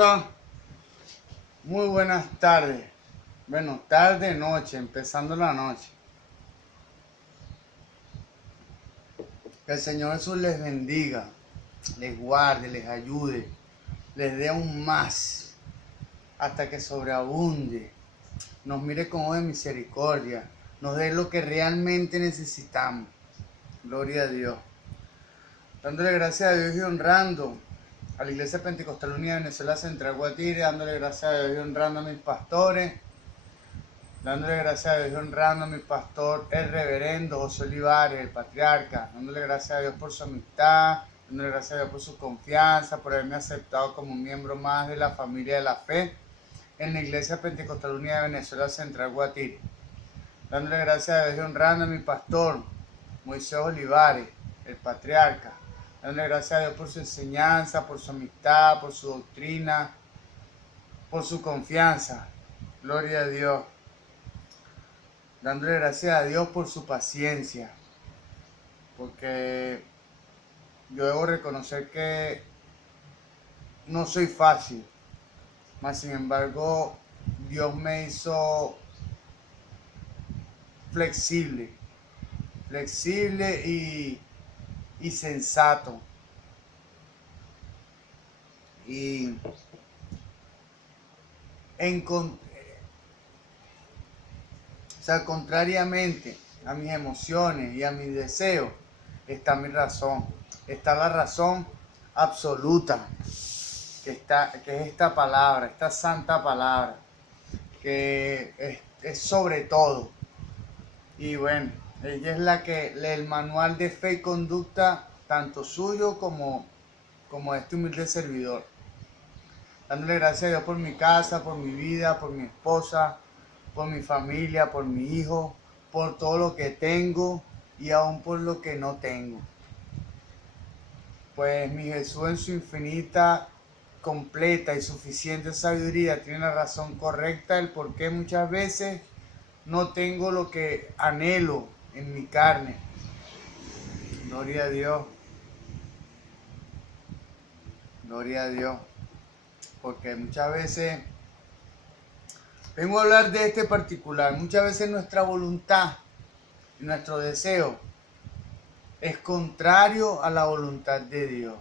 Hola, muy buenas tardes. Bueno, tarde, noche, empezando la noche. Que el Señor Jesús les bendiga, les guarde, les ayude, les dé aún más hasta que sobreabunde. Nos mire con ojo de misericordia, nos dé lo que realmente necesitamos. Gloria a Dios. Dándole gracias a Dios y honrando a la Iglesia Pentecostal Unida de Venezuela Central Guatire, dándole gracias a Dios y honrando a mis pastores, dándole gracias a Dios y honrando a mi pastor, el reverendo José Olivares, el patriarca, dándole gracias a Dios por su amistad, dándole gracias a Dios por su confianza, por haberme aceptado como un miembro más de la familia de la fe en la Iglesia Pentecostal Unida de Venezuela Central Guatire. Dándole gracias a Dios y honrando a mi pastor, Moisés Olivares, el patriarca, dándole gracias a Dios por su enseñanza, por su amistad, por su doctrina, por su confianza. Gloria a Dios. Dándole gracias a Dios por su paciencia, porque yo debo reconocer que no soy fácil, mas sin embargo Dios me hizo flexible y sensato. Y contrariamente a mis emociones y a mis deseos, está mi razón. Está la razón absoluta, que es esta palabra, esta santa palabra, que es sobre todo. Y bueno, ella es la que lee el manual de fe y conducta, tanto suyo como de este humilde servidor. Dándole gracias a Dios por mi casa, por mi vida, por mi esposa, por mi familia, por mi hijo, por todo lo que tengo y aún por lo que no tengo. Pues mi Jesús en su infinita, completa y suficiente sabiduría tiene la razón correcta del por qué muchas veces no tengo lo que anhelo en mi carne. Gloria a Dios. Gloria a Dios. Porque muchas veces, vengo a hablar de este particular, muchas veces nuestra voluntad y nuestro deseo es contrario a la voluntad de Dios.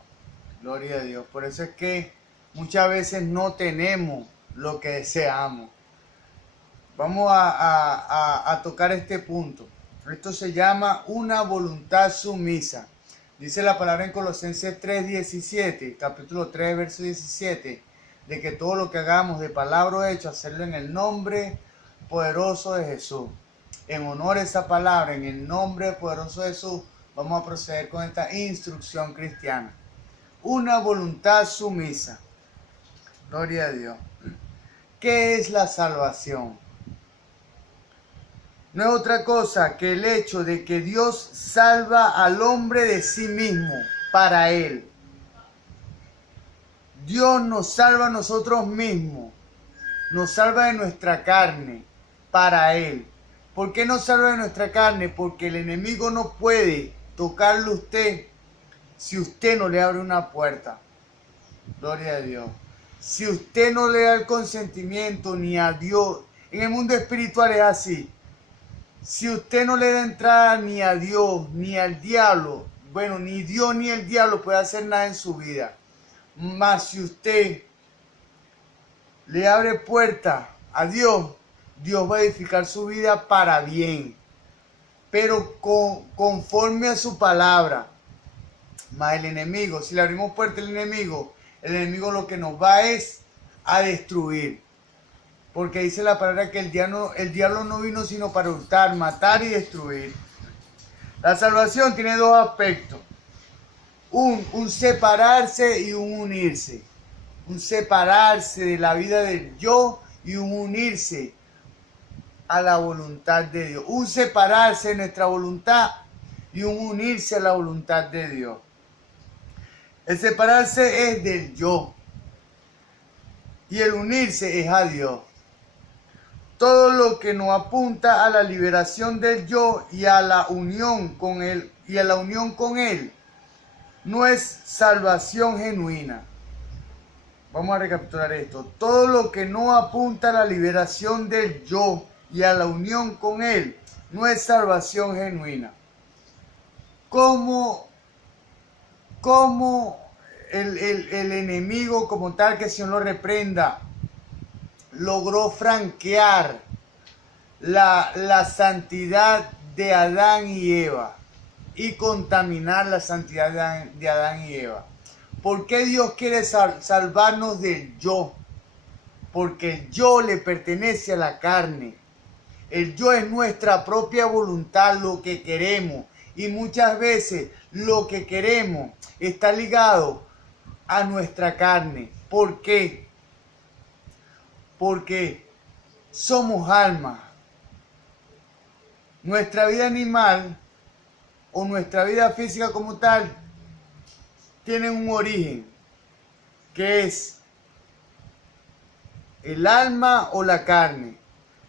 Gloria a Dios. Por eso es que muchas veces no tenemos lo que deseamos. Vamos a tocar este punto. Esto se llama una voluntad sumisa. Dice la palabra en Colosenses 3:17, capítulo 3, verso 17, de que todo lo que hagamos de palabra o hecho, hacerlo en el nombre poderoso de Jesús. En honor a esa palabra, en el nombre poderoso de Jesús, vamos a proceder con esta instrucción cristiana. Una voluntad sumisa. Gloria a Dios. ¿Qué es la salvación? No es otra cosa que el hecho de que Dios salva al hombre de sí mismo, para Él. Dios nos salva a nosotros mismos, nos salva de nuestra carne, para Él. ¿Por qué nos salva de nuestra carne? Porque el enemigo no puede tocarlo a usted si usted no le abre una puerta. Gloria a Dios. Si usted no le da el consentimiento ni a Dios, en el mundo espiritual es así. Si usted no le da entrada ni a Dios, ni al diablo, bueno, ni Dios ni el diablo puede hacer nada en su vida. Mas si usted le abre puerta a Dios, Dios va a edificar su vida para bien. Pero conforme a su palabra. Mas el enemigo, si le abrimos puerta al enemigo, el enemigo lo que nos va es a destruir. Porque dice la palabra que el diablo no vino sino para hurtar, matar y destruir. La salvación tiene dos aspectos. Un separarse y un unirse. Un separarse de la vida del yo y un unirse a la voluntad de Dios. Un separarse de nuestra voluntad y un unirse a la voluntad de Dios. El separarse es del yo y el unirse es a Dios. Todo lo que nos apunta a la liberación del yo y a la unión con él no es salvación genuina. Vamos a recapitular esto. Todo lo que no apunta a la liberación del yo y a la unión con él no es salvación genuina. ¿Cómo el enemigo como tal, que el Señor lo reprenda, logró franquear la santidad de Adán y Eva y contaminar la santidad de Adán y Eva? ¿Por qué Dios quiere salvarnos del yo? Porque el yo le pertenece a la carne. El yo es nuestra propia voluntad, lo que queremos. Y muchas veces lo que queremos está ligado a nuestra carne. ¿Por qué? Porque somos almas. Nuestra vida animal o nuestra vida física como tal tienen un origen, que es el alma o la carne.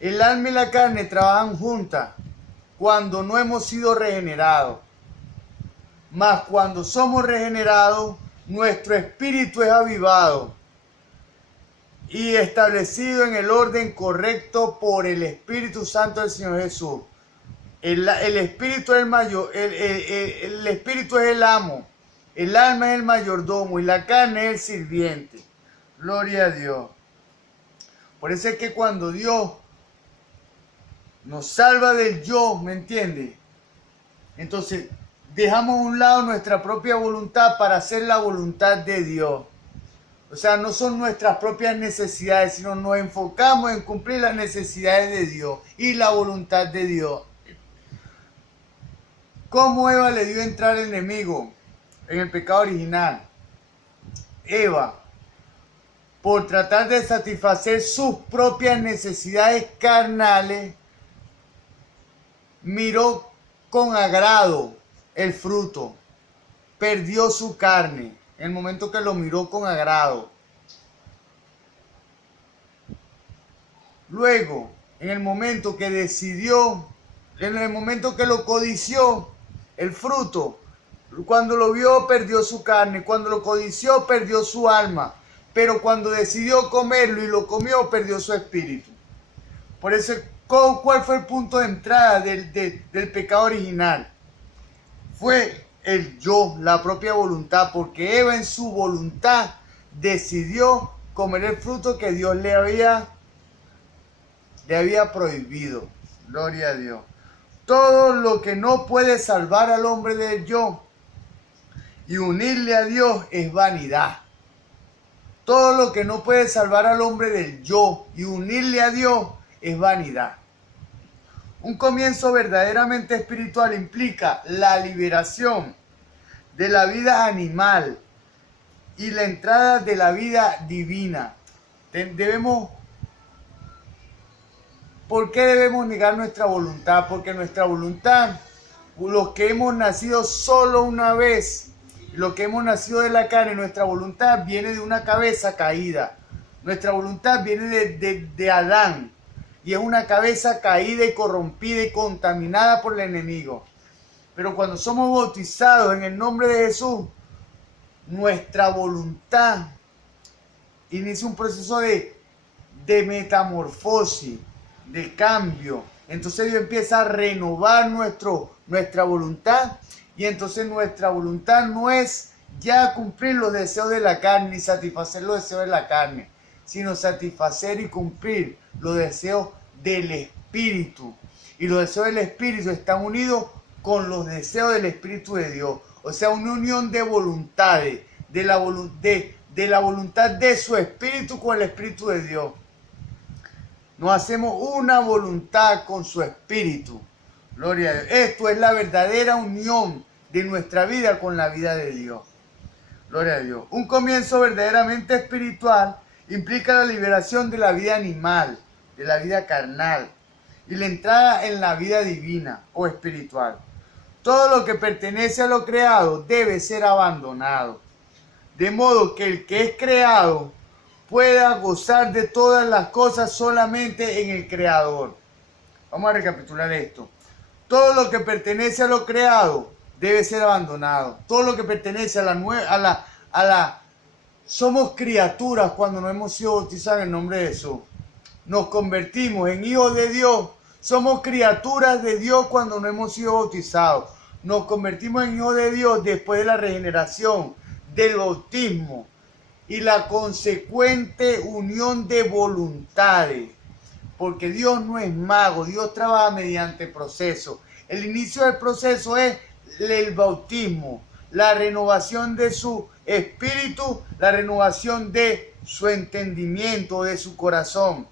El alma y la carne trabajan juntas cuando no hemos sido regenerados. Mas cuando somos regenerados, nuestro espíritu es avivado y establecido en el orden correcto por el Espíritu Santo del Señor Jesús. El espíritu es el mayor, el espíritu es el amo, el alma es el mayordomo y la carne es el sirviente. Gloria a Dios. Por eso es que cuando Dios nos salva del yo, ¿me entiende? Entonces dejamos a un lado nuestra propia voluntad para hacer la voluntad de Dios. O sea, no son nuestras propias necesidades, sino nos enfocamos en cumplir las necesidades de Dios y la voluntad de Dios. ¿Cómo Eva le dio a entrar al enemigo en el pecado original? Eva, por tratar de satisfacer sus propias necesidades carnales, miró con agrado el fruto, perdió su carne en el momento que lo miró con agrado. Luego, en el momento que decidió, en el momento que lo codició, el fruto, cuando lo vio perdió su carne, cuando lo codició perdió su alma, pero cuando decidió comerlo y lo comió perdió su espíritu. Por eso, ¿cuál fue el punto de entrada del pecado original? Fue el yo, la propia voluntad, porque Eva en su voluntad decidió comer el fruto que Dios le había prohibido. Gloria a Dios. Todo lo que no puede salvar al hombre del yo y unirle a Dios es vanidad. Todo lo que no puede salvar al hombre del yo y unirle a Dios es vanidad. Un comienzo verdaderamente espiritual implica la liberación de la vida animal y la entrada de la vida divina. ¿Por qué debemos negar nuestra voluntad? Porque nuestra voluntad, los que hemos nacido solo una vez, los que hemos nacido de la carne, nuestra voluntad viene de una cabeza caída. Nuestra voluntad viene de Adán. Y es una cabeza caída y corrompida y contaminada por el enemigo. Pero cuando somos bautizados en el nombre de Jesús, nuestra voluntad inicia un proceso de metamorfosis, de cambio. Entonces Dios empieza a renovar nuestra voluntad. Y entonces nuestra voluntad no es ya cumplir los deseos de la carne ni satisfacer los deseos de la carne, sino satisfacer y cumplir los deseos del Espíritu. Y los deseos del Espíritu están unidos con los deseos del Espíritu de Dios. O sea, una unión de voluntades, de la voluntad de su Espíritu con el Espíritu de Dios. Nos hacemos una voluntad con su Espíritu. Gloria a Dios. Esto es la verdadera unión de nuestra vida con la vida de Dios. Gloria a Dios. Un comienzo verdaderamente espiritual implica la liberación de la vida animal, de la vida carnal, y la entrada en la vida divina o espiritual. Todo lo que pertenece a lo creado debe ser abandonado, de modo que el que es creado pueda gozar de todas las cosas solamente en el Creador. Vamos a recapitular esto. Todo lo que pertenece a lo creado debe ser abandonado. Todo lo que pertenece a la Somos criaturas cuando no hemos sido bautizados en el nombre de Jesús. Nos convertimos en hijos de Dios. Somos criaturas de Dios cuando no hemos sido bautizados. Nos convertimos en hijos de Dios después de la regeneración, del bautismo y la consecuente unión de voluntades. Porque Dios no es mago, Dios trabaja mediante proceso. El inicio del proceso es el bautismo, la renovación de su espíritu, la renovación de su entendimiento, de su corazón.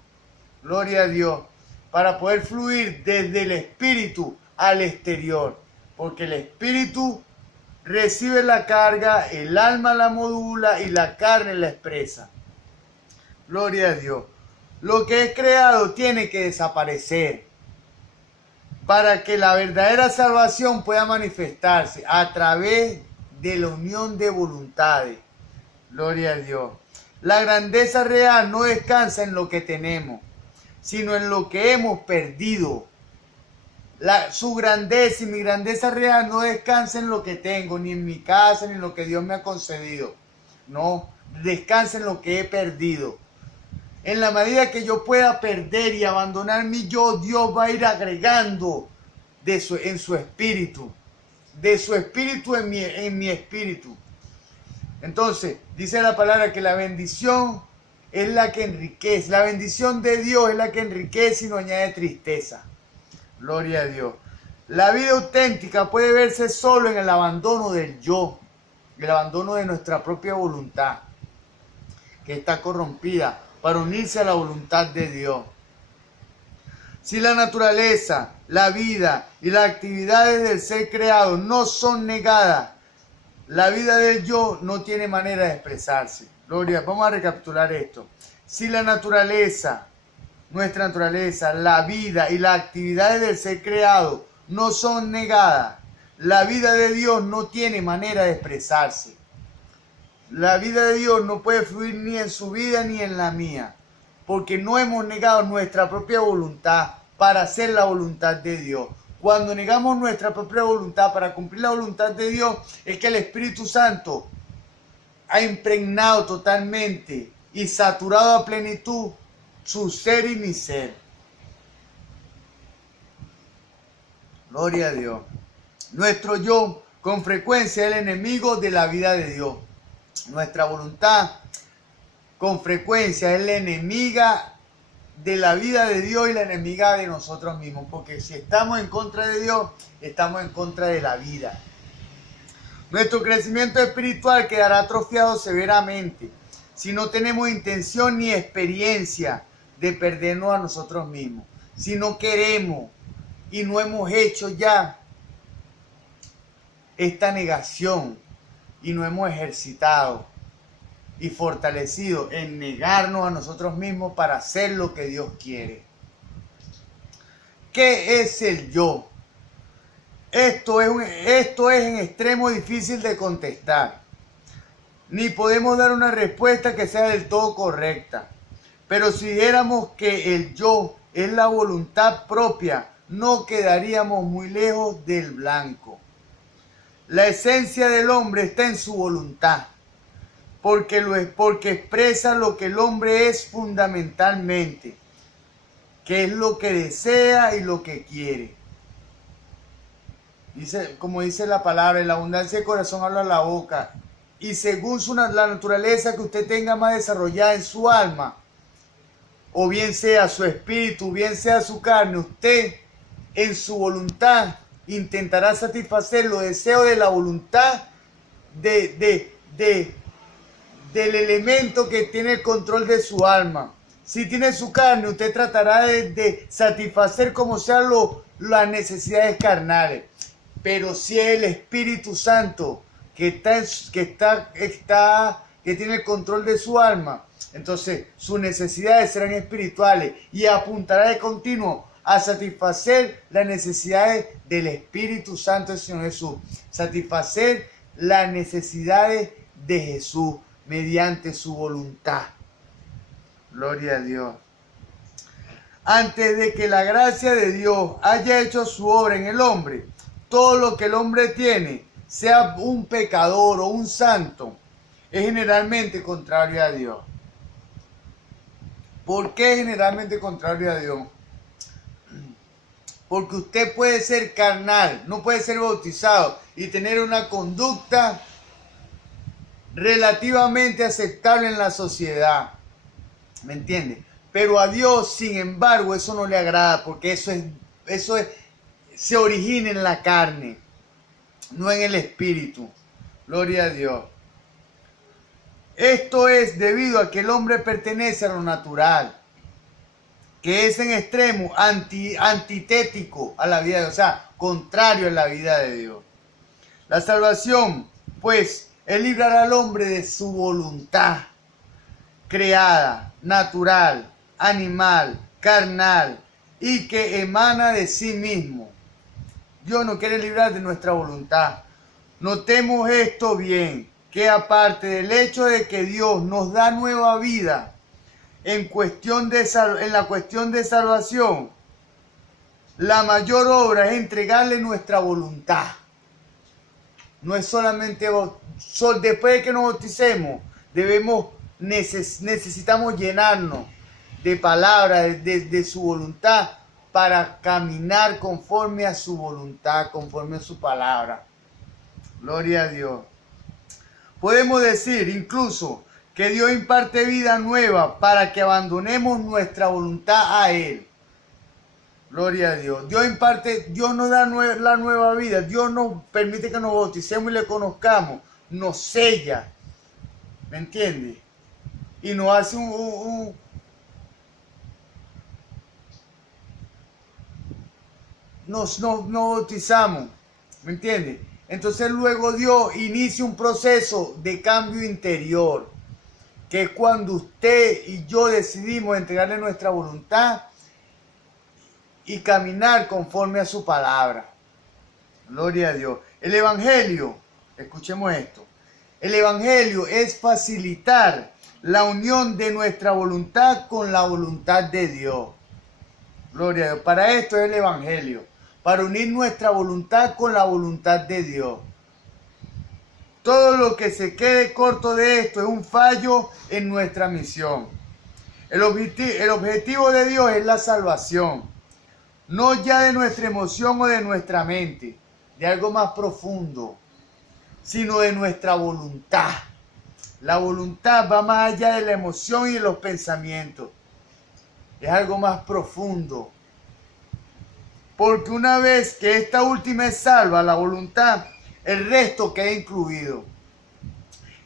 Gloria a Dios. Para poder fluir desde el espíritu al exterior. Porque el espíritu recibe la carga, el alma la modula y la carne la expresa. Gloria a Dios. Lo que es creado tiene que desaparecer para que la verdadera salvación pueda manifestarse a través de la unión de voluntades. Gloria a Dios. La grandeza real no descansa en lo que tenemos, sino en lo que hemos perdido. Su grandeza y mi grandeza real no descansa en lo que tengo, ni en mi casa, ni en lo que Dios me ha concedido. No, descansa en lo que he perdido. En la medida que yo pueda perder y abandonar mi yo, Dios va a ir agregando en su espíritu. De su espíritu en mi espíritu. Entonces, dice la palabra que la bendición es la que enriquece. La bendición de Dios es la que enriquece y no añade tristeza. Gloria a Dios. La vida auténtica puede verse solo en el abandono del yo, el abandono de nuestra propia voluntad, que está corrompida, para unirse a la voluntad de Dios. Si la naturaleza, la vida y las actividades del ser creado no son negadas, la vida del yo no tiene manera de expresarse. Gloria, vamos a recapitular esto. Si la naturaleza, nuestra naturaleza, la vida y las actividades del ser creado no son negadas, la vida de Dios no tiene manera de expresarse. La vida de Dios no puede fluir ni en su vida ni en la mía, porque no hemos negado nuestra propia voluntad para hacer la voluntad de Dios. Cuando negamos nuestra propia voluntad para cumplir la voluntad de Dios, es que el Espíritu Santo ha impregnado totalmente y saturado a plenitud su ser y mi ser. Gloria a Dios. Nuestro yo con frecuencia es el enemigo de la vida de Dios. Nuestra voluntad con frecuencia es la enemiga de la vida de Dios y la enemiga de nosotros mismos. Porque si estamos en contra de Dios, estamos en contra de la vida. Nuestro crecimiento espiritual quedará atrofiado severamente si no tenemos intención ni experiencia de perdernos a nosotros mismos. Si no queremos y no hemos hecho ya esta negación y no hemos ejercitado y fortalecido en negarnos a nosotros mismos para hacer lo que Dios quiere. ¿Qué es el yo? Esto es en extremo difícil de contestar. Ni podemos dar una respuesta que sea del todo correcta. Pero si dijéramos que el yo es la voluntad propia, no quedaríamos muy lejos del blanco. La esencia del hombre está en su voluntad, porque expresa lo que el hombre es fundamentalmente, que es lo que desea y lo que quiere. Como dice la palabra, en la abundancia del corazón habla la boca. Y según la naturaleza que usted tenga más desarrollada en su alma, o bien sea su espíritu, bien sea su carne, usted en su voluntad intentará satisfacer los deseos de la voluntad del elemento que tiene el control de su alma. Si tiene su carne, usted tratará de satisfacer como sean las necesidades carnales. Pero si es el Espíritu Santo que tiene el control de su alma, entonces sus necesidades serán espirituales y apuntará de continuo a satisfacer las necesidades del Espíritu Santo del Señor Jesús. Satisfacer las necesidades de Jesús mediante su voluntad. Gloria a Dios. Antes de que la gracia de Dios haya hecho su obra en el hombre, todo lo que el hombre tiene, sea un pecador o un santo, es generalmente contrario a Dios. ¿Por qué es generalmente contrario a Dios? Porque usted puede ser carnal, no puede ser bautizado y tener una conducta relativamente aceptable en la sociedad. ¿Me entiende? Pero a Dios, sin embargo, eso no le agrada, porque se origina en la carne, no en el espíritu. Gloria a Dios. Esto es debido a que el hombre pertenece a lo natural, que es en extremo antitético a la vida de Dios, o sea, contrario a la vida de Dios. La salvación, pues, es librar al hombre de su voluntad creada, natural, animal, carnal y que emana de sí mismo. Dios nos quiere librar de nuestra voluntad. Notemos esto bien, que aparte del hecho de que Dios nos da nueva vida en la cuestión de salvación, la mayor obra es entregarle nuestra voluntad. No es solamente después de que nos bauticemos, necesitamos llenarnos de palabras, de su voluntad, para caminar conforme a su voluntad, conforme a su palabra. Gloria a Dios. Podemos decir incluso que Dios imparte vida nueva para que abandonemos nuestra voluntad a Él. Gloria a Dios. Dios nos da la nueva vida. Dios nos permite que nos bauticemos y le conozcamos. Nos sella. ¿Me entiendes? Y nos hace nos bautizamos. ¿Me entiendes? Entonces luego Dios inicia un proceso de cambio interior, que es cuando usted y yo decidimos entregarle nuestra voluntad y caminar conforme a su palabra. Gloria a Dios. El Evangelio, escuchemos esto, el Evangelio es facilitar la unión de nuestra voluntad con la voluntad de Dios. Gloria a Dios. Para esto es el Evangelio, para unir nuestra voluntad con la voluntad de Dios. Todo lo que se quede corto de esto es un fallo en nuestra misión. El objetivo de Dios es la salvación, no ya de nuestra emoción o de nuestra mente, de algo más profundo, sino de nuestra voluntad. La voluntad va más allá de la emoción y de los pensamientos. Es algo más profundo. Porque una vez que esta última es salva, la voluntad, el resto queda incluido.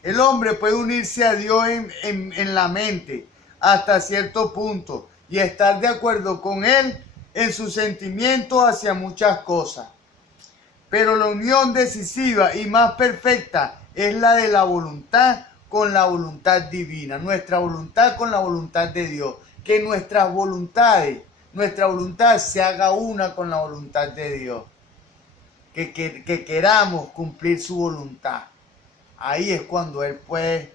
El hombre puede unirse a Dios en la mente hasta cierto punto y estar de acuerdo con Él en sus sentimientos hacia muchas cosas. Pero la unión decisiva y más perfecta es la de la voluntad con la voluntad divina, nuestra voluntad con la voluntad de Dios. Que nuestra voluntad se haga una con la voluntad de Dios. Que queramos cumplir su voluntad. Ahí es cuando Él puede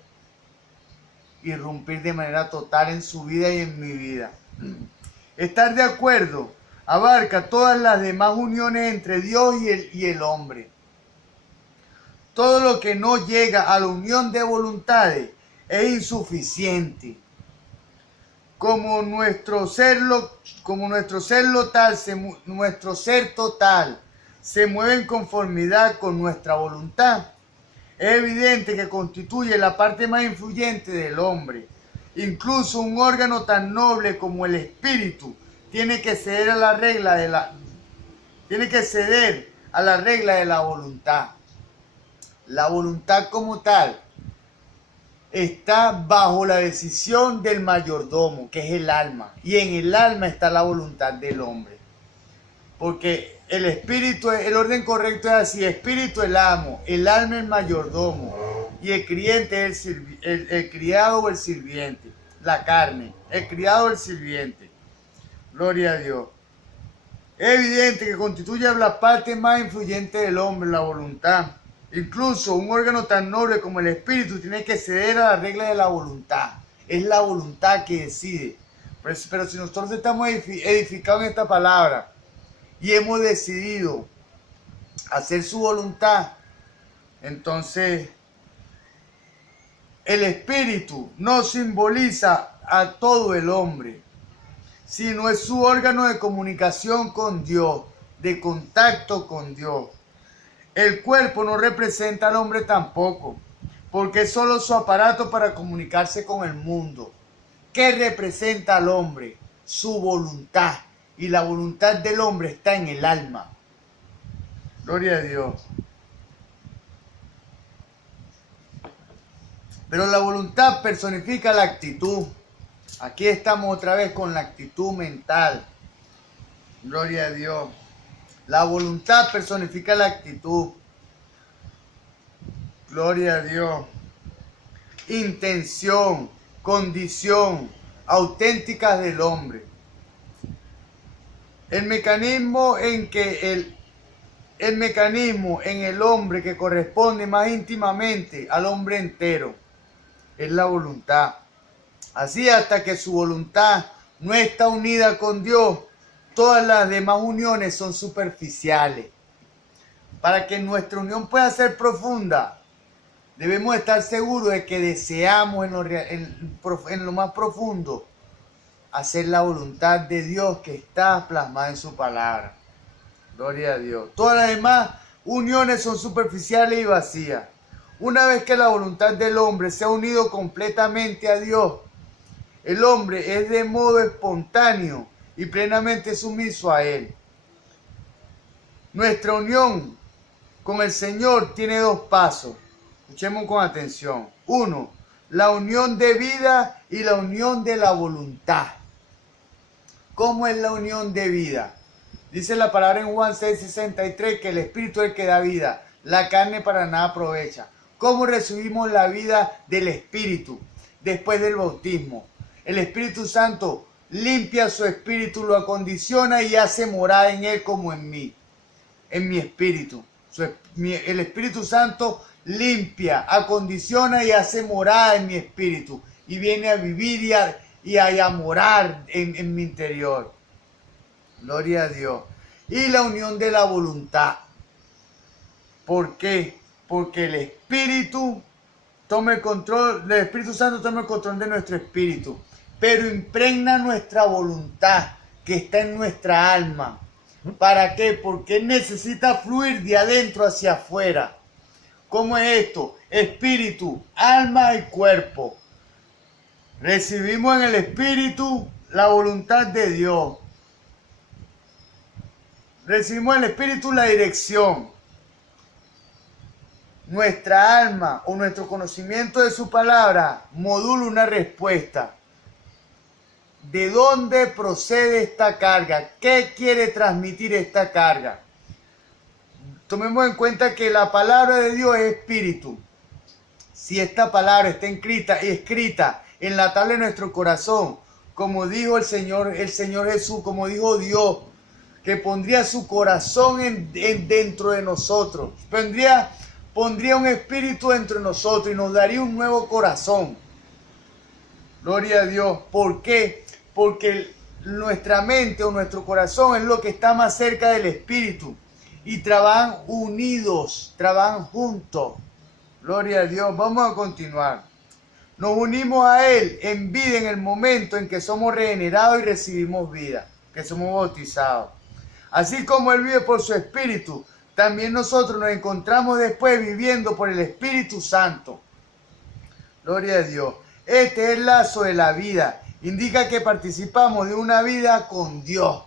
irrumpir de manera total en su vida y en mi vida. Estar de acuerdo abarca todas las demás uniones entre Dios y el hombre. Todo lo que no llega a la unión de voluntades es insuficiente. Como nuestro ser total se mueve en conformidad con nuestra voluntad, es evidente que constituye la parte más influyente del hombre. Incluso un órgano tan noble como el espíritu tiene que ceder a la regla de la voluntad. La voluntad como tal está bajo la decisión del mayordomo, que es el alma. Y en el alma está la voluntad del hombre. Porque el espíritu, el orden correcto es así: espíritu el amo, el alma el mayordomo y el cliente es el criado o el sirviente. La carne, el criado o el sirviente. Gloria a Dios. Es evidente que constituye la parte más influyente del hombre, la voluntad. Incluso un órgano tan noble como el espíritu tiene que ceder a la regla de la voluntad. Es la voluntad que decide. Pero si nosotros estamos edificados en esta palabra y hemos decidido hacer su voluntad, entonces el espíritu no simboliza a todo el hombre, sino es su órgano de comunicación con Dios, de contacto con Dios. El cuerpo no representa al hombre tampoco, porque es solo su aparato para comunicarse con el mundo. ¿Qué representa al hombre? Su voluntad. Y la voluntad del hombre está en el alma. Gloria a Dios. Pero la voluntad personifica la actitud. Aquí estamos otra vez con la actitud mental. Gloria a Dios. La voluntad personifica la actitud. Gloria a Dios. Intención, condición auténtica del hombre. El mecanismo en el hombre que corresponde más íntimamente al hombre entero es la voluntad. Así, hasta que su voluntad no está unida con Dios, todas las demás uniones son superficiales. Para que nuestra unión pueda ser profunda, debemos estar seguros de que deseamos en lo más profundo hacer la voluntad de Dios que está plasmada en su palabra. Gloria a Dios. Todas las demás uniones son superficiales y vacías. Una vez que la voluntad del hombre se ha unido completamente a Dios, el hombre es de modo espontáneo y plenamente sumiso a Él. Nuestra unión con el Señor tiene dos pasos. Escuchemos con atención. 1. La unión de vida y la unión de la voluntad. ¿Cómo es la unión de vida? Dice la palabra en Juan 6:63 que el Espíritu es el que da vida, la carne para nada aprovecha. ¿Cómo recibimos la vida del Espíritu? Después del bautismo. El Espíritu Santo limpia su espíritu, lo acondiciona y hace morada en él como en mí, en mi espíritu. El Espíritu Santo limpia, acondiciona y hace morada en mi espíritu y viene a vivir y a morar en mi interior. Gloria a Dios. Y la unión de la voluntad. ¿Por qué? Porque el Espíritu toma el control, el Espíritu Santo toma el control de nuestro espíritu, pero impregna nuestra voluntad que está en nuestra alma. ¿Para qué? Porque necesita fluir de adentro hacia afuera. ¿Cómo es esto? Espíritu, alma y cuerpo. Recibimos en el espíritu la voluntad de Dios. Recibimos en el espíritu la dirección. Nuestra alma o nuestro conocimiento de su palabra modula una respuesta. ¿De dónde procede esta carga? ¿Qué quiere transmitir esta carga? Tomemos en cuenta que la palabra de Dios es espíritu. Si esta palabra está escrita en la tabla de nuestro corazón, como dijo el Señor Jesús, como dijo Dios, que pondría su corazón dentro de nosotros, pondría un espíritu dentro de nosotros y nos daría un nuevo corazón. Gloria a Dios. ¿Por qué? Porque nuestra mente o nuestro corazón es lo que está más cerca del espíritu y trabajan unidos, trabajan juntos. Gloria a Dios. Vamos a continuar. Nos unimos a Él en vida en el momento en que somos regenerados y recibimos vida, que somos bautizados. Así como Él vive por su Espíritu, también nosotros nos encontramos después viviendo por el Espíritu Santo. Gloria a Dios. Este es el lazo de la vida. Indica que participamos de una vida con Dios,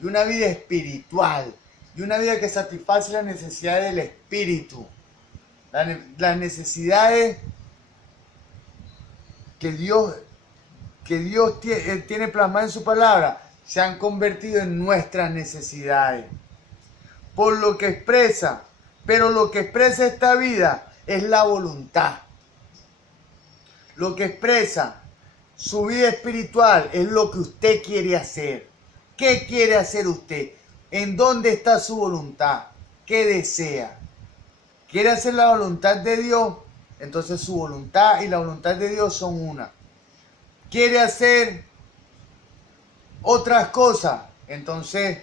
de una vida espiritual, de una vida que satisface las necesidades del Espíritu, las necesidades que Dios tiene plasmadas en su palabra, se han convertido en nuestras necesidades. Pero lo que expresa esta vida es la voluntad. Lo que expresa su vida espiritual es lo que usted quiere hacer. ¿Qué quiere hacer usted? ¿En dónde está su voluntad? ¿Qué desea? ¿Quiere hacer la voluntad de Dios? Entonces su voluntad y la voluntad de Dios son una. ¿Quiere hacer otras cosas? Entonces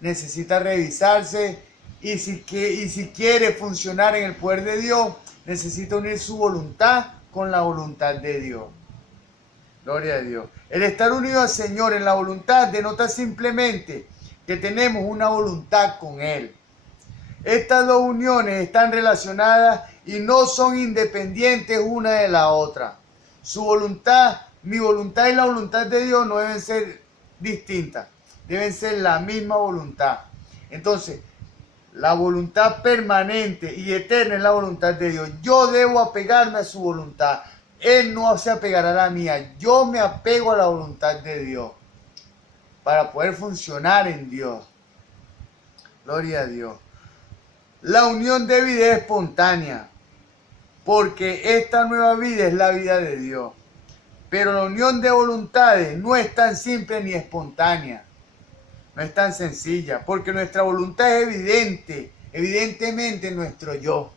necesita revisarse y si quiere funcionar en el poder de Dios, necesita unir su voluntad con la voluntad de Dios. Gloria a Dios. El estar unido al Señor en la voluntad denota simplemente que tenemos una voluntad con Él. Estas dos uniones están relacionadas y no son independientes una de la otra. Su voluntad, mi voluntad y la voluntad de Dios no deben ser distintas, deben ser la misma voluntad. Entonces, la voluntad permanente y eterna es la voluntad de Dios. Yo debo apegarme a su voluntad. Él no se apegará a la mía. Yo me apego a la voluntad de Dios para poder funcionar en Dios. Gloria a Dios. La unión de vida es espontánea, porque esta nueva vida es la vida de Dios. Pero la unión de voluntades no es tan simple ni espontánea. No es tan sencilla, porque nuestra voluntad es evidentemente nuestro yo,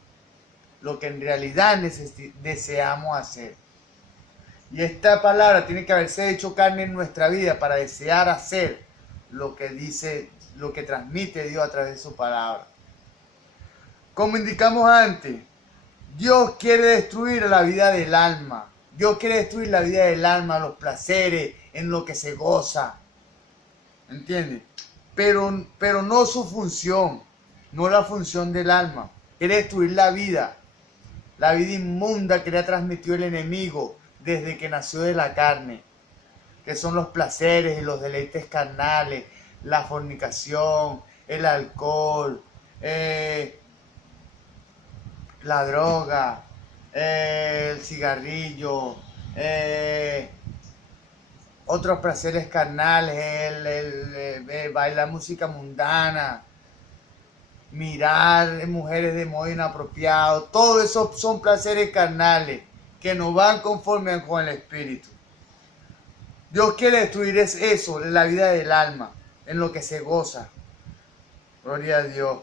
lo que en realidad deseamos hacer. Y esta palabra tiene que haberse hecho carne en nuestra vida para desear hacer lo que dice, lo que transmite Dios a través de su palabra. Como indicamos antes, Dios quiere destruir la vida del alma. Dios quiere destruir la vida del alma, los placeres, en lo que se goza. ¿Entiendes? Pero no su función, no la función del alma. Quiere destruir la vida inmunda que le ha transmitido el enemigo desde que nació de la carne, que son los placeres y los deleites carnales, la fornicación, el alcohol, la droga, el cigarrillo, otros placeres carnales, el bailar música mundana, mirar mujeres de modo inapropiado. Todo eso son placeres carnales que no van conforme con el espíritu. Dios quiere destruir eso, la vida del alma, en lo que se goza. Gloria a Dios.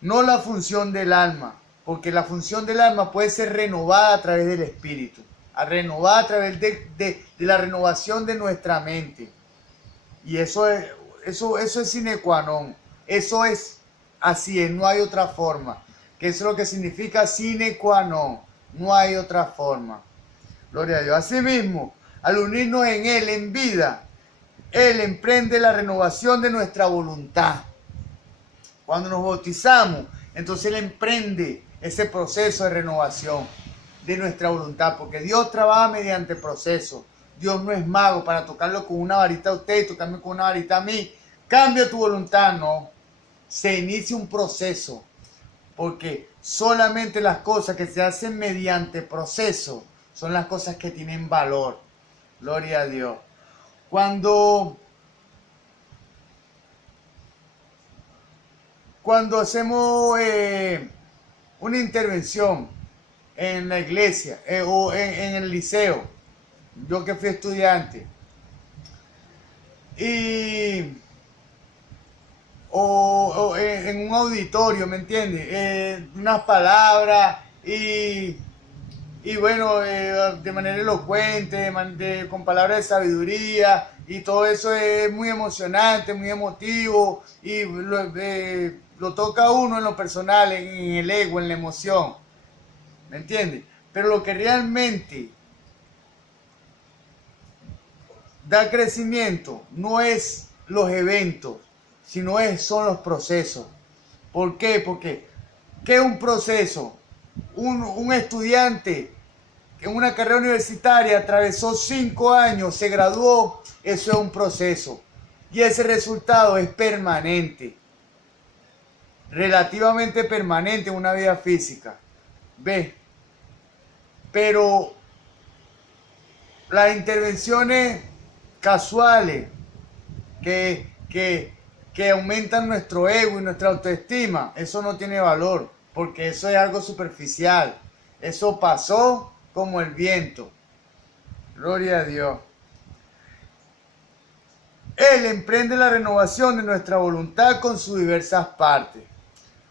No la función del alma, porque la función del alma puede ser renovada a través del espíritu, renovada a través de la renovación de nuestra mente. Y eso es sine qua non. Eso es así, no hay otra forma. Que eso es lo que significa sine qua non. No hay otra forma. Gloria a Dios. Asimismo, al unirnos en Él en vida, Él emprende la renovación de nuestra voluntad. Cuando nos bautizamos, entonces Él emprende ese proceso de renovación de nuestra voluntad, porque Dios trabaja mediante procesos. Dios no es mago para tocarlo con una varita a usted y tocarme con una varita a mí. Cambia tu voluntad, no. Se inicia un proceso, porque solamente las cosas que se hacen mediante proceso son las cosas que tienen valor. Gloria a Dios. Cuando hacemos una intervención en la iglesia o en el liceo, yo que fui estudiante, o en un auditorio, ¿me entiendes? Unas palabras y bueno, de manera elocuente, con palabras de sabiduría, y todo eso es muy emocionante, muy emotivo, y lo toca a uno en lo personal, en el ego, en la emoción, ¿me entiendes? Pero lo que realmente da crecimiento no es los eventos, sino son los procesos. ¿Por qué? Porque ¿qué es un proceso? Un estudiante en una carrera universitaria atravesó 5 años, se graduó, eso es un proceso. Y ese resultado es permanente, relativamente permanente en una vida física. ¿Ves? Pero las intervenciones casuales que aumentan nuestro ego y nuestra autoestima, eso no tiene valor, porque eso es algo superficial. Eso pasó como el viento. Gloria a Dios. Él emprende la renovación de nuestra voluntad con sus diversas partes,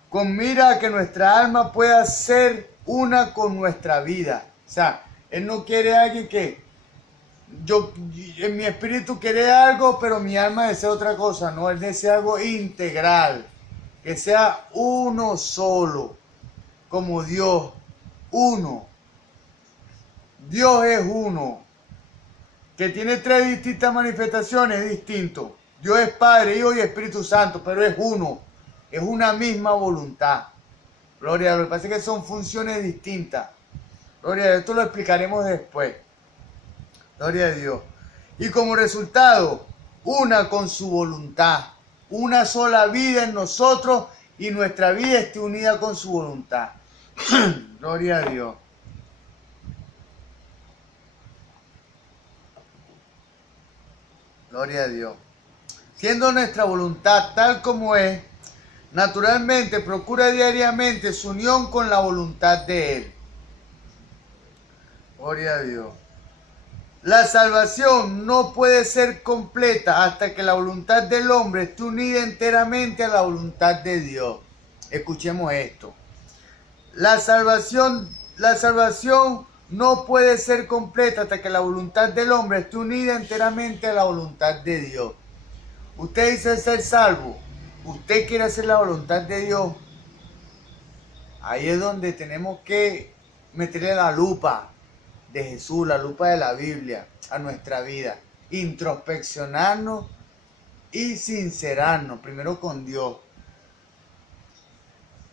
con mira a que nuestra alma pueda ser una con nuestra vida. O sea, Él no quiere a alguien que yo en mi espíritu quiere algo, pero mi alma desea otra cosa. No, Él desea algo integral, que sea uno solo, como Dios, uno. Dios es uno, que tiene tres distintas manifestaciones distintos. Dios es Padre, Hijo y Espíritu Santo, pero es uno, es una misma voluntad. Gloria a Dios, lo que pasa es que son funciones distintas. Gloria a Dios, esto lo explicaremos después. Gloria a Dios. Y como resultado, una con su voluntad. Una sola vida en nosotros y nuestra vida esté unida con su voluntad. Gloria a Dios. Gloria a Dios. Siendo nuestra voluntad tal como es, naturalmente procura diariamente su unión con la voluntad de Él. Gloria a Dios. La salvación no puede ser completa hasta que la voluntad del hombre esté unida enteramente a la voluntad de Dios. Escuchemos esto. La salvación no puede ser completa hasta que la voluntad del hombre esté unida enteramente a la voluntad de Dios. Usted dice ser salvo. Usted quiere hacer la voluntad de Dios. Ahí es donde tenemos que meterle la lupa de Jesús, la lupa de la Biblia a nuestra vida. Introspeccionarnos y sincerarnos primero con Dios,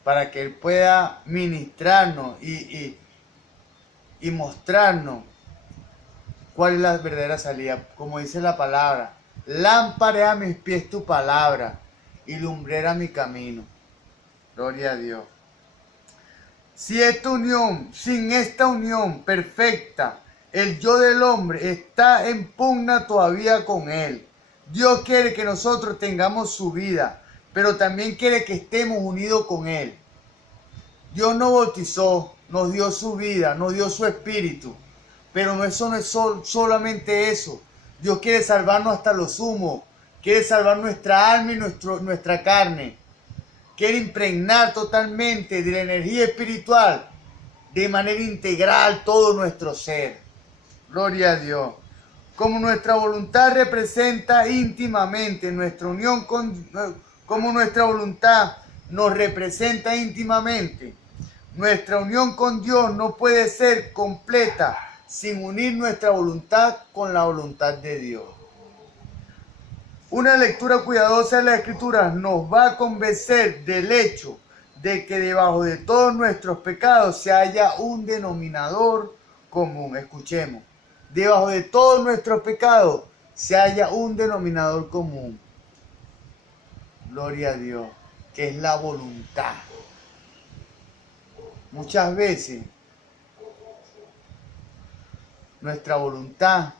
para que Él pueda ministrarnos y mostrarnos cuál es la verdadera salida. Como dice la palabra, lámpara a mis pies tu palabra y lumbrera mi camino. Gloria a Dios. Sin esta unión perfecta, el yo del hombre está en pugna todavía con Él. Dios quiere que nosotros tengamos su vida, pero también quiere que estemos unidos con Él. Dios nos bautizó, nos dio su vida, nos dio su espíritu, pero eso no es solamente eso. Dios quiere salvarnos hasta lo sumo, quiere salvar nuestra alma y nuestra carne. Quiere impregnar totalmente de la energía espiritual, de manera integral, todo nuestro ser. Gloria a Dios. Como nuestra voluntad representa íntimamente nuestra unión como nuestra voluntad nos representa íntimamente, nuestra unión con Dios no puede ser completa sin unir nuestra voluntad con la voluntad de Dios. Una lectura cuidadosa de las Escrituras nos va a convencer del hecho de que debajo de todos nuestros pecados se halla un denominador común. Escuchemos. Debajo de todos nuestros pecados se halla un denominador común. Gloria a Dios, que es la voluntad. Muchas veces nuestra voluntad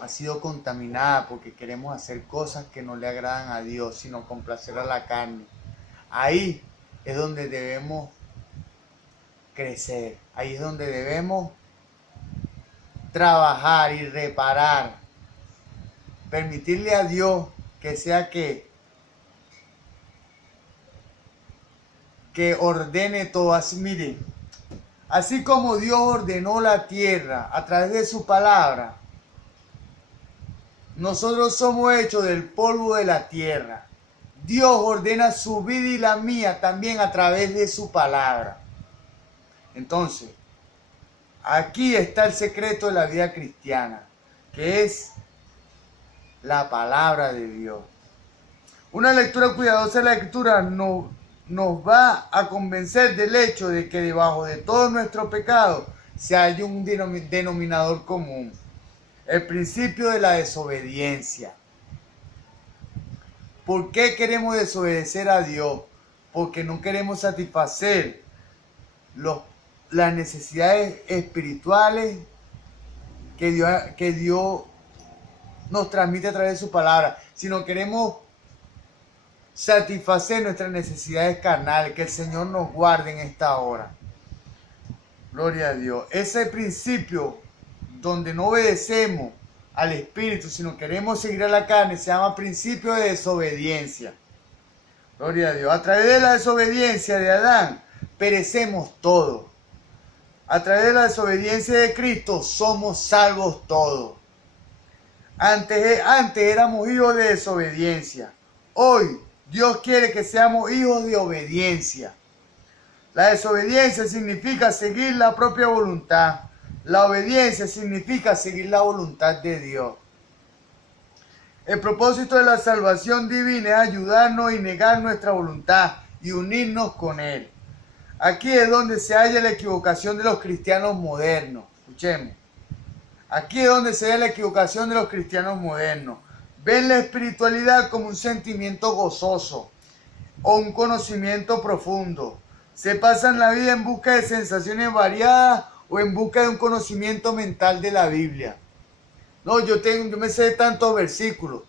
ha sido contaminada porque queremos hacer cosas que no le agradan a Dios, sino complacer a la carne. Ahí es donde debemos crecer. Ahí es donde debemos trabajar y reparar. Permitirle a Dios que sea que ordene todo. Así, mire, así como Dios ordenó la tierra a través de su palabra, nosotros somos hechos del polvo de la tierra. Dios ordena su vida y la mía también a través de su palabra. Entonces, aquí está el secreto de la vida cristiana, que es la palabra de Dios. Una lectura cuidadosa de la Escritura nos va a convencer del hecho de que debajo de todos nuestros pecados se halla un denominador común. El principio de la desobediencia. ¿Por qué queremos desobedecer a Dios? Porque no queremos satisfacer las necesidades espirituales que Dios nos transmite a través de su palabra, sino queremos satisfacer nuestras necesidades carnales. Que el Señor nos guarde en esta hora. Gloria a Dios. Ese principio donde no obedecemos al Espíritu, sino queremos seguir a la carne, se llama principio de desobediencia. Gloria a Dios. A través de la desobediencia de Adán, perecemos todos. A través de la desobediencia de Cristo, somos salvos todos. Antes éramos hijos de desobediencia. Hoy, Dios quiere que seamos hijos de obediencia. La desobediencia significa seguir la propia voluntad. La obediencia significa seguir la voluntad de Dios. El propósito de la salvación divina es ayudarnos y negar nuestra voluntad y unirnos con Él. Aquí es donde se halla la equivocación de los cristianos modernos. Escuchemos. Aquí es donde se halla la equivocación de los cristianos modernos. Ven la espiritualidad como un sentimiento gozoso o un conocimiento profundo. Se pasan la vida en busca de sensaciones variadas o en busca de un conocimiento mental de la Biblia. No, yo me sé tantos versículos,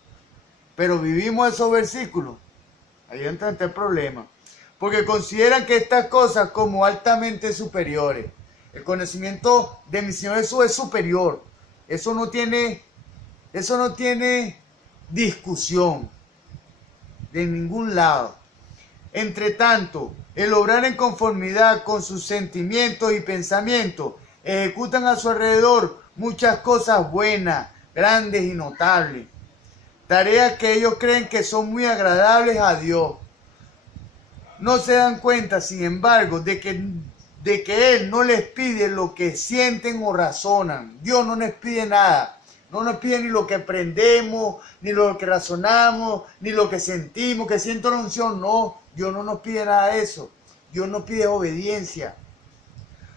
pero vivimos esos versículos. Ahí entra el problema. Porque consideran que estas cosas como altamente superiores. El conocimiento de mi Señor Jesús es superior. Eso no tiene discusión de ningún lado. Entre tanto, el obrar en conformidad con sus sentimientos y pensamientos ejecutan a su alrededor muchas cosas buenas, grandes y notables. Tareas que ellos creen que son muy agradables a Dios. No se dan cuenta, sin embargo, de que Él no les pide lo que sienten o razonan. Dios no les pide nada. No nos pide ni lo que aprendemos, ni lo que razonamos, ni lo que sentimos, que siento la unción. No, Dios no nos pide nada de eso. Dios nos pide obediencia.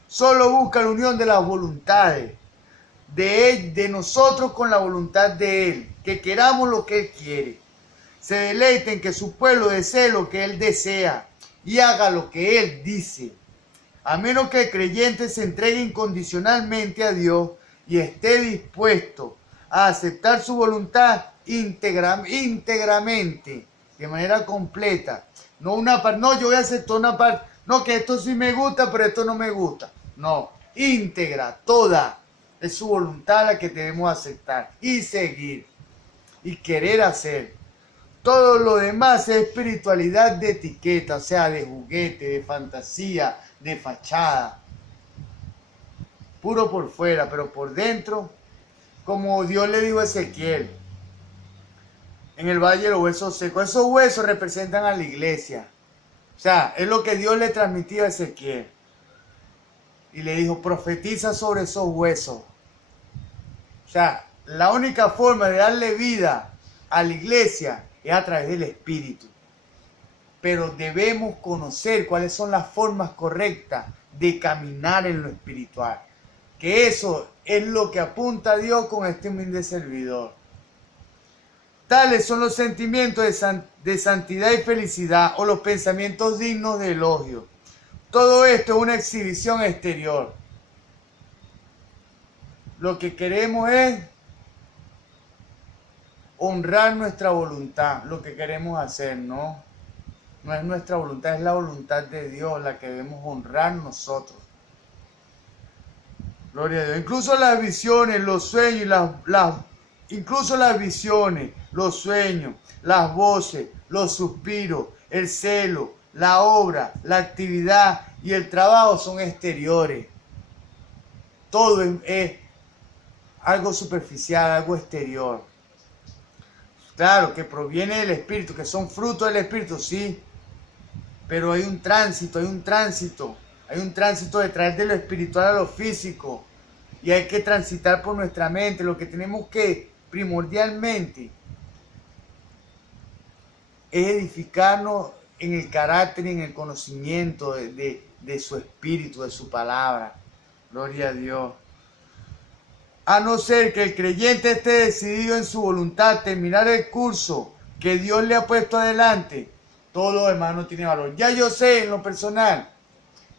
Solo busca la unión de las voluntades de nosotros con la voluntad de Él, que queramos lo que Él quiere. Se deleite en que su pueblo desee lo que Él desea y haga lo que Él dice. A menos que el creyente se entregue incondicionalmente a Dios y esté dispuesto a aceptar su voluntad íntegramente, de manera completa. No una parte, no, yo voy a aceptar una parte, no, que esto sí me gusta, pero esto no me gusta. No, íntegra, toda. Es su voluntad la que debemos aceptar y seguir y querer hacer. Todo lo demás es espiritualidad de etiqueta, o sea, de juguete, de fantasía, de fachada. Puro por fuera, pero por dentro, como Dios le dijo a Ezequiel, en el valle de los huesos secos. Esos huesos representan a la iglesia. O sea, es lo que Dios le transmitió a Ezequiel. Y le dijo, profetiza sobre esos huesos. O sea, la única forma de darle vida a la iglesia es a través del Espíritu. Pero debemos conocer cuáles son las formas correctas de caminar en lo espiritual. Que eso es lo que apunta a Dios con este humilde servidor. Tales son los sentimientos de santidad y felicidad o los pensamientos dignos de elogio. Todo esto es una exhibición exterior. Lo que queremos es honrar nuestra voluntad, lo que queremos hacer, ¿no? No es nuestra voluntad, es la voluntad de Dios la que debemos honrar nosotros. Gloria a Dios. Incluso las visiones, los sueños, los sueños, las voces, los suspiros, el celo, la obra, la actividad y el trabajo son exteriores. Todo es algo superficial, algo exterior. Claro, que proviene del Espíritu, que son frutos del Espíritu, sí. Pero hay un tránsito de traer de lo espiritual a lo físico. Y hay que transitar por nuestra mente. Lo que tenemos que primordialmente es edificarnos en el carácter y en el conocimiento de su Espíritu, de su palabra. Gloria a Dios. A no ser que el creyente esté decidido en su voluntad terminar el curso que Dios le ha puesto adelante, todo lo demás no tiene valor. Ya yo sé en lo personal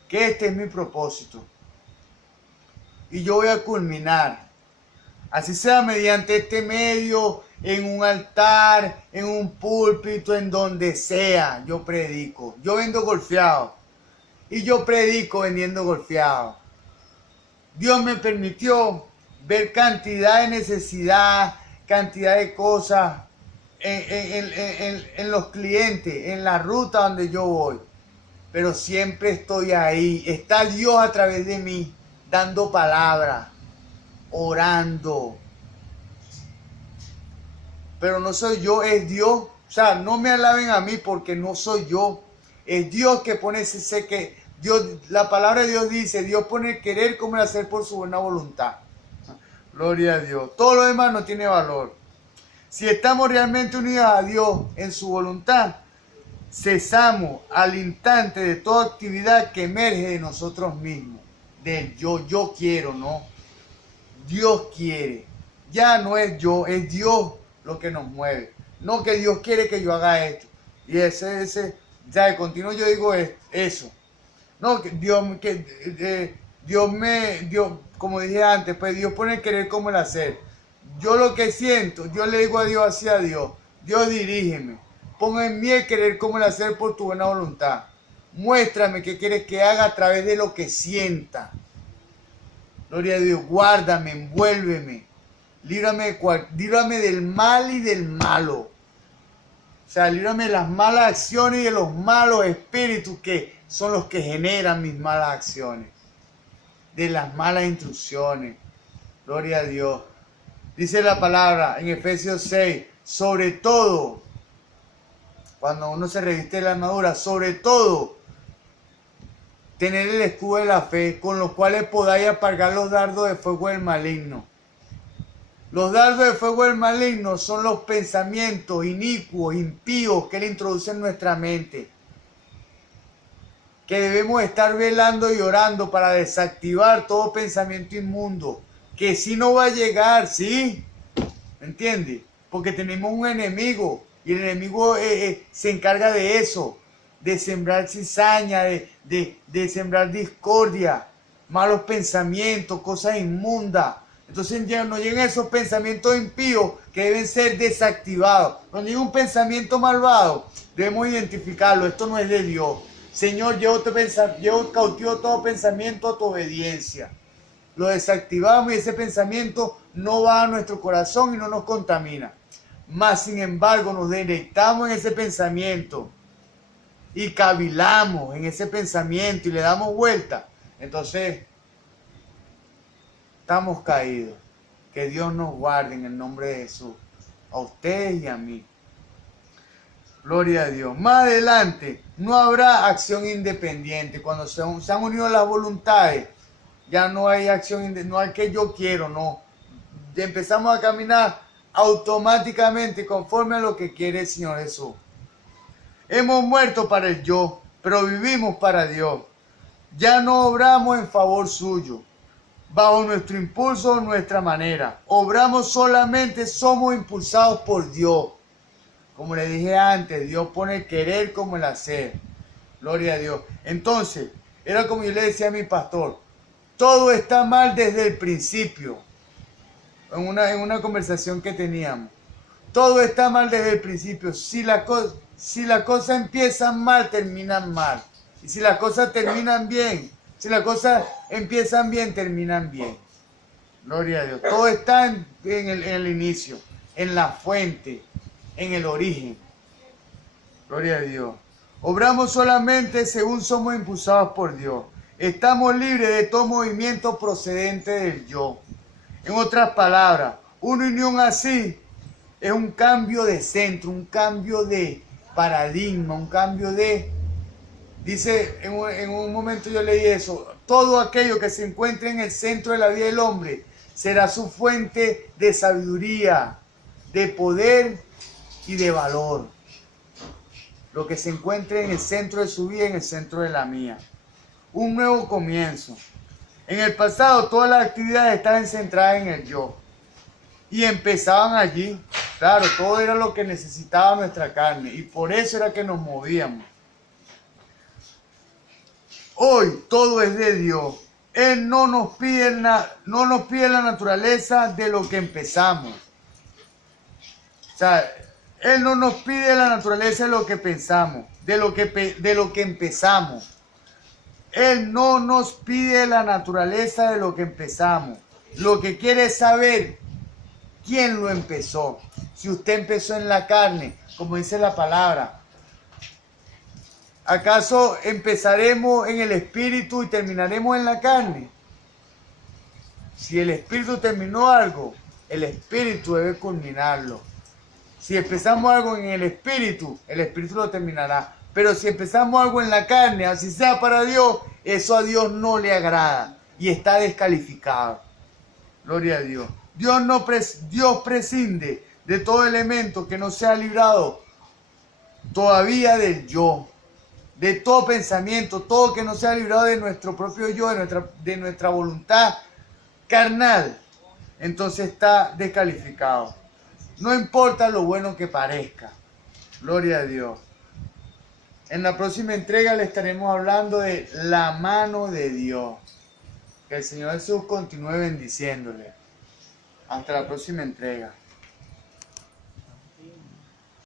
que este es mi propósito. Y yo voy a culminar. Así sea mediante este medio, en un altar, en un púlpito, en donde sea, yo predico. Yo vendo golfeado. Y yo predico vendiendo golfeado. Dios me permitió ver cantidad de necesidad, cantidad de cosas en los clientes, en la ruta donde yo voy. Pero siempre estoy ahí. Está Dios a través de mí, dando palabras, orando. Pero no soy yo, es Dios. O sea, no me alaben a mí porque no soy yo. Es Dios que pone ese La palabra de Dios dice, Dios pone el querer como el hacer por su buena voluntad. Gloria a Dios. Todo lo demás no tiene valor. Si estamos realmente unidos a Dios en su voluntad, cesamos al instante de toda actividad que emerge de nosotros mismos. Del yo quiero, ¿no? Dios quiere. Ya no es yo, es Dios lo que nos mueve. No que Dios quiere que yo haga esto. Y ya de continuo yo digo eso. No, que Dios, como dije antes, pues Dios pone el querer como el hacer. Yo lo que siento, yo le digo a Dios así a Dios. Dios, dirígeme. Pon en mí el querer como el hacer por tu buena voluntad. Muéstrame qué quieres que haga a través de lo que sienta. Gloria a Dios, guárdame, envuélveme. Líbrame del mal y del malo. O sea, líbrame de las malas acciones y de los malos espíritus que son los que generan mis malas acciones. De las malas instrucciones. Gloria a Dios. Dice la palabra en Efesios 6, sobre todo, cuando uno se reviste de la armadura, sobre todo, tener el escudo de la fe, con los cuales podáis apagar los dardos de fuego del maligno. Los dardos de fuego del maligno son los pensamientos inicuos, impíos que él introduce en nuestra mente. Que debemos estar velando y orando para desactivar todo pensamiento inmundo. Que si no va a llegar, ¿sí? ¿Me entiendes? Porque tenemos un enemigo y el enemigo se encarga de eso. De sembrar cizaña, de sembrar discordia, malos pensamientos, cosas inmundas. Entonces no llegan esos pensamientos impíos que deben ser desactivados. Cuando llega un pensamiento malvado, debemos identificarlo. Esto no es de Dios. Señor, yo cautivo todo pensamiento a tu obediencia. Lo desactivamos y ese pensamiento no va a nuestro corazón y no nos contamina. Mas, sin embargo, nos deleitamos en ese pensamiento y cavilamos en ese pensamiento y le damos vuelta. Entonces, estamos caídos. Que Dios nos guarde en el nombre de Jesús. A ustedes y a mí. Gloria a Dios. Más adelante, no habrá acción independiente. Cuando se han unido las voluntades, ya no hay acción, no hay que yo quiero, no. Empezamos a caminar automáticamente conforme a lo que quiere el Señor Jesús. Hemos muerto para el yo, pero vivimos para Dios. Ya no obramos en favor suyo, bajo nuestro impulso o nuestra manera. Obramos solamente, somos impulsados por Dios. Como le dije antes, Dios pone el querer como el hacer. Gloria a Dios. Entonces, era como yo le decía a mi pastor, todo está mal desde el principio. En una conversación que teníamos. Todo está mal desde el principio. Si las cosas empiezan mal, terminan mal. Y si las cosas terminan bien, si las cosas empiezan bien, terminan bien. Gloria a Dios. Todo está en el inicio, en la fuente, en el origen. Gloria a Dios. Obramos solamente según somos impulsados por Dios. Estamos libres de todo movimiento procedente del yo. En otras palabras, una unión así es un cambio de centro, un cambio de paradigma, un cambio de... Dice, en un momento yo leí eso, todo aquello que se encuentre en el centro de la vida del hombre será su fuente de sabiduría, de poder y de valor. Lo que se encuentre en el centro de su vida, en el centro de la mía. Un nuevo comienzo. En el pasado todas las actividades estaban centradas en el yo. Y empezaban allí. Claro, todo era lo que necesitaba nuestra carne. Y por eso era que nos movíamos. Hoy todo es de Dios. Él no nos pide la naturaleza de lo que empezamos. O sea, Él no nos pide la naturaleza de lo que pensamos, de lo que empezamos. Él no nos pide la naturaleza de lo que empezamos. Lo que quiere es saber quién lo empezó. Si usted empezó en la carne, como dice la palabra, ¿acaso empezaremos en el espíritu y terminaremos en la carne? Si el espíritu terminó algo, el espíritu debe culminarlo. Si empezamos algo en el espíritu lo terminará. Pero si empezamos algo en la carne, así sea para Dios, eso a Dios no le agrada y está descalificado. Gloria a Dios. Dios prescinde de todo elemento que no sea librado todavía del yo, de todo pensamiento, todo que no sea librado de nuestro propio yo, de nuestra voluntad carnal, entonces está descalificado. No importa lo bueno que parezca. Gloria a Dios. En la próxima entrega le estaremos hablando de la mano de Dios. Que el Señor Jesús continúe bendiciéndole. Hasta la próxima entrega.